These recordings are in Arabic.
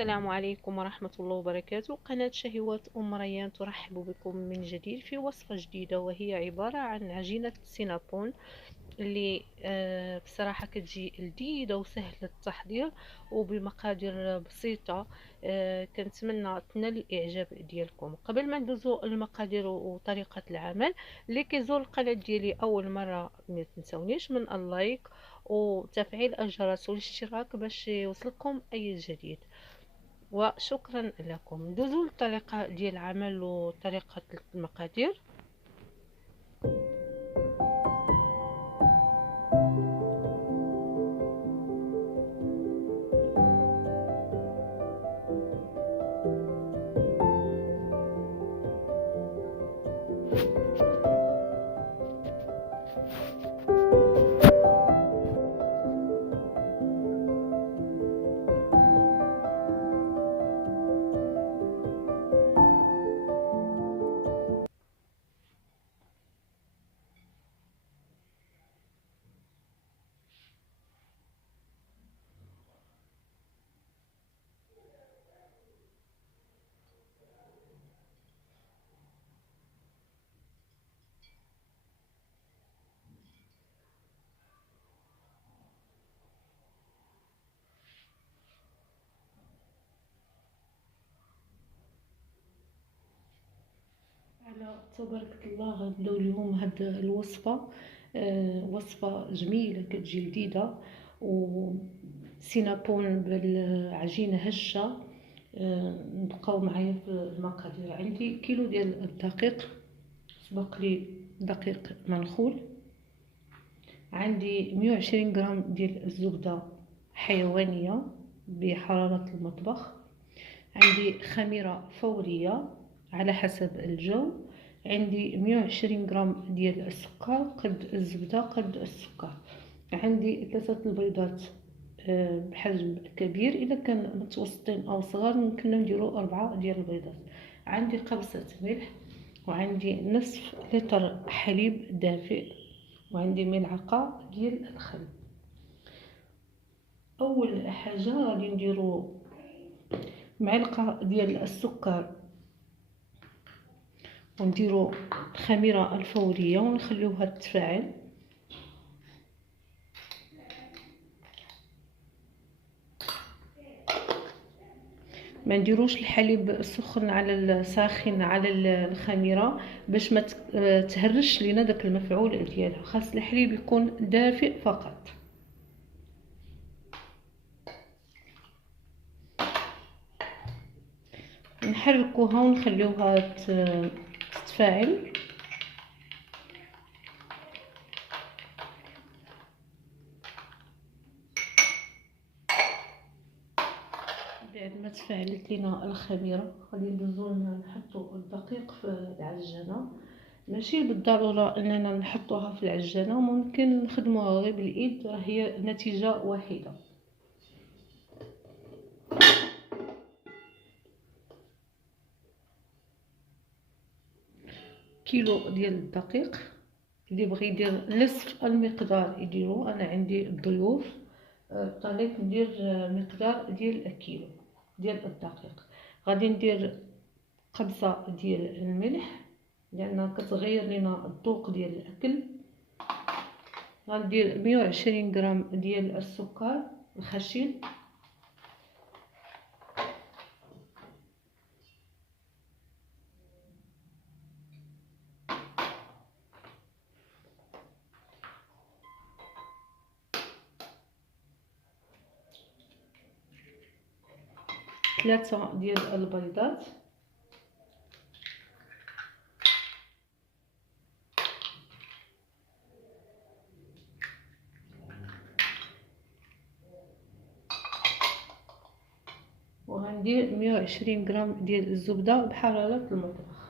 السلام عليكم ورحمة الله وبركاته. قناة شهوات أم ريان ترحب بكم من جديد في وصفة جديدة، وهي عبارة عن عجينة السينابون اللي بصراحة كتجي لذيذة وسهلة التحضير وبمقادير بسيطة. كنتمنى تنال الإعجاب ديالكم. قبل ما ندوزو المقادير وطريقة العمل، اللي كيزور القناة ديالي أول مرة ما تنسونيش من اللايك وتفعيل الجرس والاشتراك باش يوصلكم أي جديد، وشكرا لكم. ندوزو للطريقة ديال العمل وطريقة المقادير. على تبارك الله غنبداو اليوم هاد الوصفة. وصفة جميلة كتجي لذيذة وسينابون بالعجينة هشة. نبقاو معايا في المقادير. عندي كيلو ديال الدقيق، سبق لي دقيق منخول. عندي 120 غرام ديال الزبدة حيوانية بحرارة المطبخ. عندي خميرة فورية على حسب الجو. عندي 120 غرام ديال السكر قد الزبدة قد السكر. عندي 3 البيضات بحجم كبير، اذا كان متوسطين او صغار ممكن نديرو 4 ديال البيضات. عندي قبصة ملح، وعندي نصف لتر حليب دافئ، وعندي ملعقة ديال الخل. اول حاجة غادي نديرو معلقة ديال السكر ونديرو الخميرة الفورية ونخليوها تتفاعل. ما نديروش الحليب السخن على الساخن على الخميرة باش ما تهرش لينا داك المفعول ديالها. خاص الحليب يكون دافئ فقط. نحركوها ونخليوها تتفاعل. بعد ما تفاعلت لنا الخميره غادي ندوزو نحطو الدقيق في العجانه. ماشي بالضروره اننا نحطوها في العجانه، ممكن نخدموها غير بالايد، هي نتيجه واحده. كيلو ديال الدقيق، اللي بغى يدير نصف المقدار يديرو. انا عندي الضيوف اضطريت ندير مقدار ديال كيلو ديال الدقيق. غادي ندير قبصه ديال الملح لان كتغير لنا الذوق ديال الاكل. غندير 120 غرام ديال السكر الخشن. ثلاثة ديال البيضات. وغندير 120 غرام ديال الزبدة بحرارة المطبخ.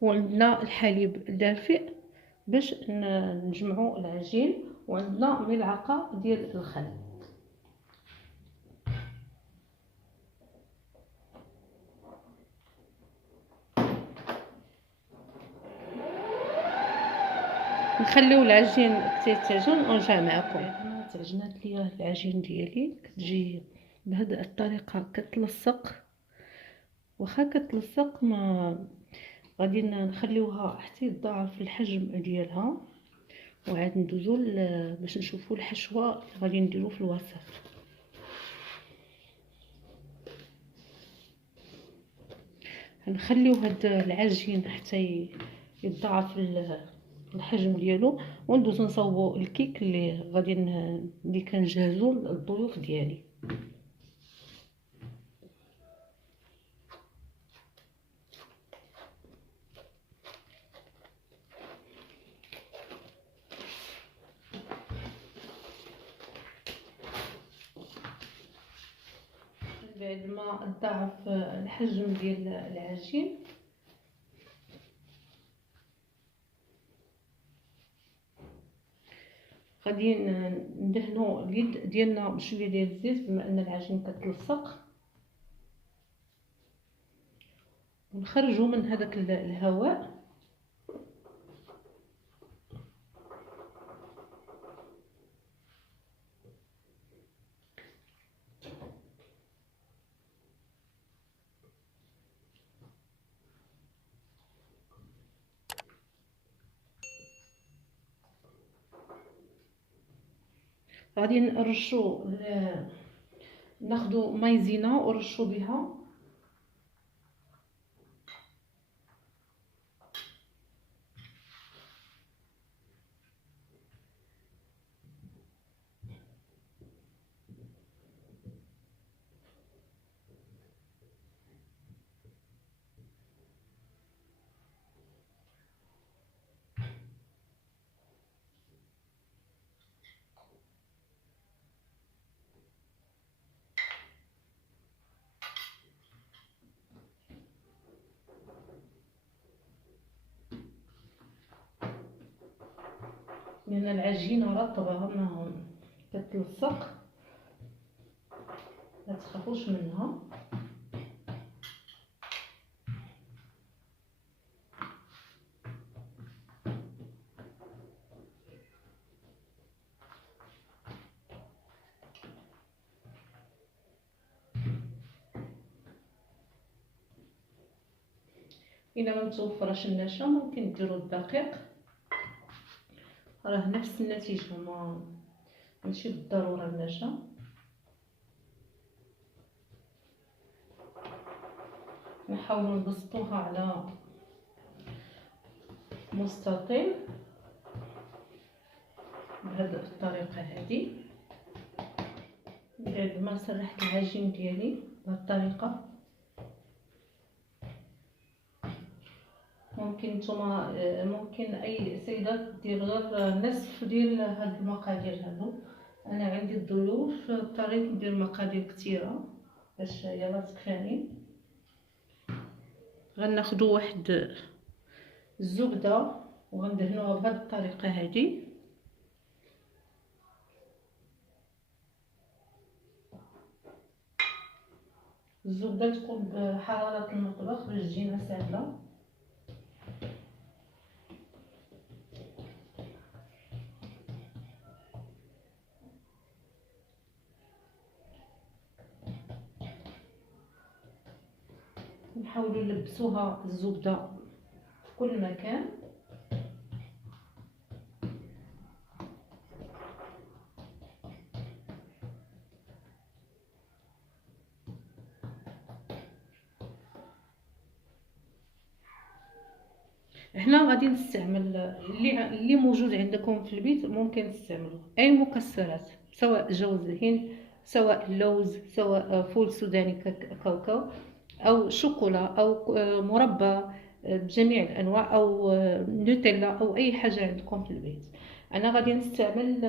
وعندنا الحليب دافئ باش نجمعوا العجين، وعندنا ملعقة ديال الخل. نخليو العجين تيتجن ونرجع معكم. انا تعجنات ليا العجين ديالي، كتجي بهذه الطريقه كتلصق. واخا كتلصق ما غادي نخليوها حتى يضاعف الحجم ديالها، وعاد ندوزو باش نشوفوا الحشوه اللي غادي نديرو في الوسط. نخليو هاد العجين حتى يضاعف الحجم ديالو، وندوزو نصاوبو الكيك اللي كنجهزو للضيوف ديالي. بعد ما ضاعف الحجم ديال العجين غادي ندهنوا اليد ديالنا بشويه ديال الزيت بما ان العجين كتلصق، ونخرجوا من هذاك الهواء. غادي نرشوا ناخذوا مايزينا ونرشوا بها. لان العجينه رطبه ما كتلصق، ما تخافوش منها. الا ما متوفرش النشا ممكن ديروا الدقيق، راه نفس النتيجه، ماشي بالضروره النشا. نحاولوا نبسطوها على مستطيل بهذه الطريقه هذه. بعد ما سرحت العجين ديالي بهذه الطريقه، ممكن نتوما ممكن اي سيده دير غير نصف ديال هاد المقادير هادو. انا عندي الضيوف اضطريت ندير مقادير كثيره باش يلا تكفاني. غناخدو واحد الزبده وغندهنوها بهذه الطريقه هذه. الزبده تكون بحراره المطبخ باش تجينا ساهله. نحاولوا نلبسوها الزبده في كل مكان. هنا غادي نستعمل اللي موجود عندكم في البيت، ممكن تستعملوا اي مكسرات، سواء جوز الهند، سواء لوز، سواء فول سوداني كاوكاو، او شوكولا، او مربى بجميع الانواع، او نوتيلا، او اي حاجه عندكم في البيت. انا غادي نستعمل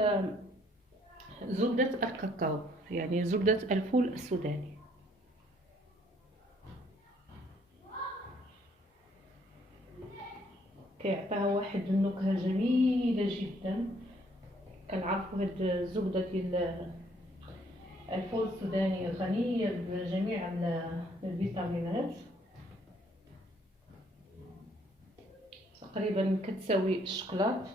زبده الكاكاو، يعني زبده الفول السوداني. كيعطيها واحد النكهه جميله جدا. كنعرفوا هاد الزبده ديال الفول السوداني غنيه بجميع الفيتامينات، تقريبا كتساوي الشوكولات.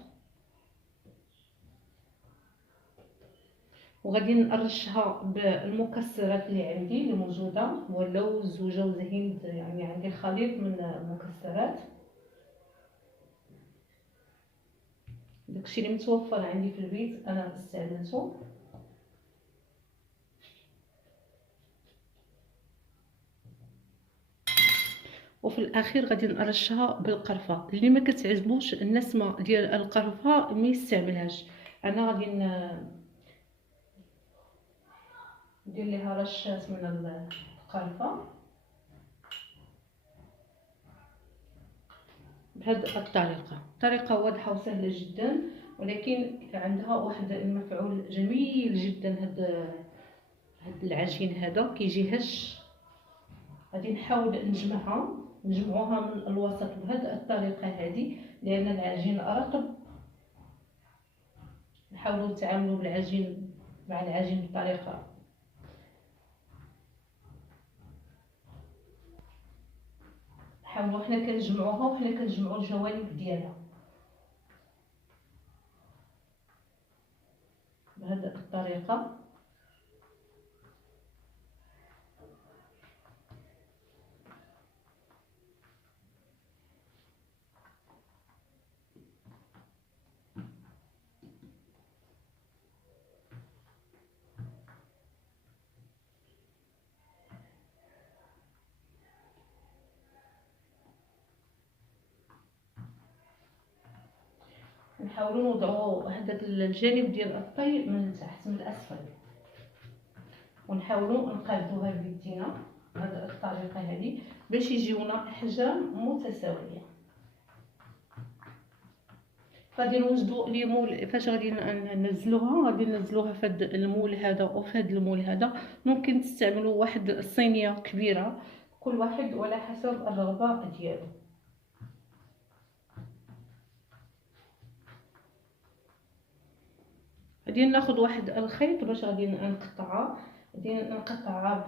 وغادي نرشها بالمكسرات اللي عندي اللي موجوده، هو اللوز وجوز هند، يعني عندي الخليط من المكسرات، داكشي اللي متوفر عندي في البيت انا استعملته. وفي الاخير غادي نرشها بالقرفه. اللي ما كتعجبوش النسمه ديال القرفه ما يستعملهاش. انا غادي ندير ليها رشات من القرفه بهذه الطريقه. طريقه واضحه وسهله جدا، ولكن عندها واحد المفعول جميل جدا. هاد العجين هذا كيجي هش. غادي نحاول نجمعوها من الوسط بهذه الطريقه هذه، لان العجين رطب. نحاولوا نتعاملوا بالعجين مع العجين بطريقه، نحاولوا حنا كنجمعوها وحنا كنجمعوا الجوانب ديالها بهذه الطريقه. نحاولوا نوضعوا هذا الجانب ديال الطي من تحت من الاسفل، ونحاولوا نقادوها بيدينا بهذه الطريقه هذه باش يجيونا احجام متساويه. غادي نوجدوا لي مول. فاش غادي ننزلوها، غادي ننزلوها في هذا المول هذا وفي هذا المول هذا. ممكن تستعملوا واحد الصينيه كبيره، كل واحد وعلى حسب الرغبه ديالو. غادي ناخذ واحد الخيط باش غادي نقطعها. غادي نقطعها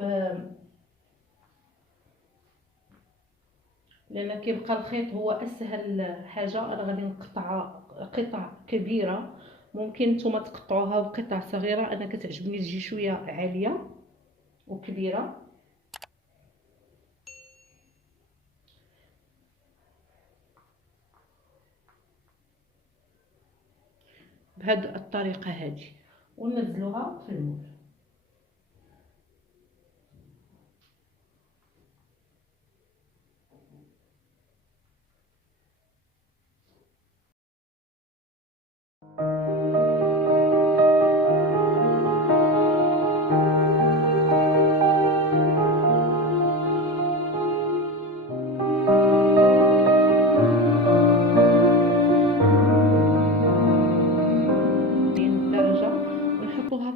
لان كيبقى الخيط هو اسهل حاجه. انا غادي نقطعها قطع كبيره، ممكن نتوما تقطعوها بقطع صغيره. انا كتعجبني تجي شويه عاليه وكبيره. بهذه الطريقه هذه وننزلوها في المول.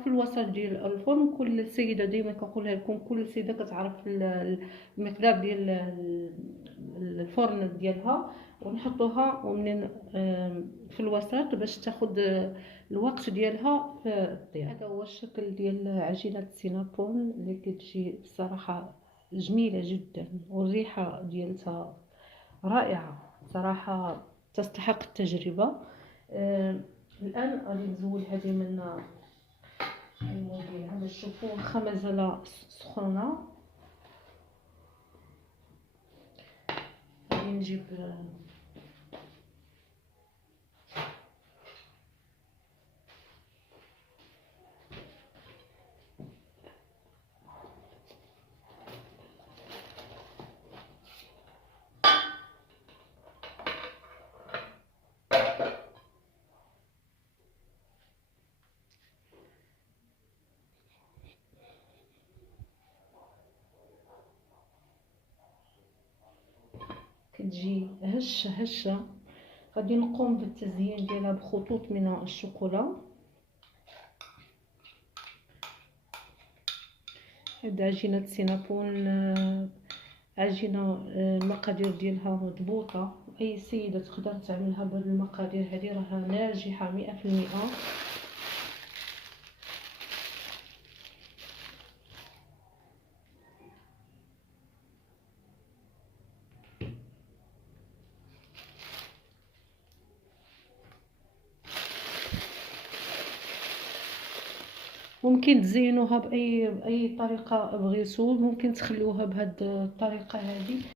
في الوسط ديال الفرن. كل سيده ديما كنقولها لكم، كل سيده كتعرف المقدار ديال الفرن ديالها، ونحطوها ومنين في الوسط باش تاخذ الوقت ديالها في الطياب. هذا هو الشكل ديال عجينه السينابون اللي كتجي بصراحه جميله جدا، والريحه ديالها رائعه صراحه، تستحق التجربه. الان غادي نزول هذه من الموديل باش تشوفوا الخمازله سخونه. غادي نجيب كتجي هشه. غادي نقوم بالتزيين ديالها بخطوط من الشوكولا. هاد عجينه سينابون عجينه المقادير ديالها مضبوطه، اي سيده تقدر تعملها بهاد المقادير هذه، راها ناجحه 100%. ممكن تزينوها بأي طريقة بغيتو، ممكن تخليوها بهاد الطريقة هادي.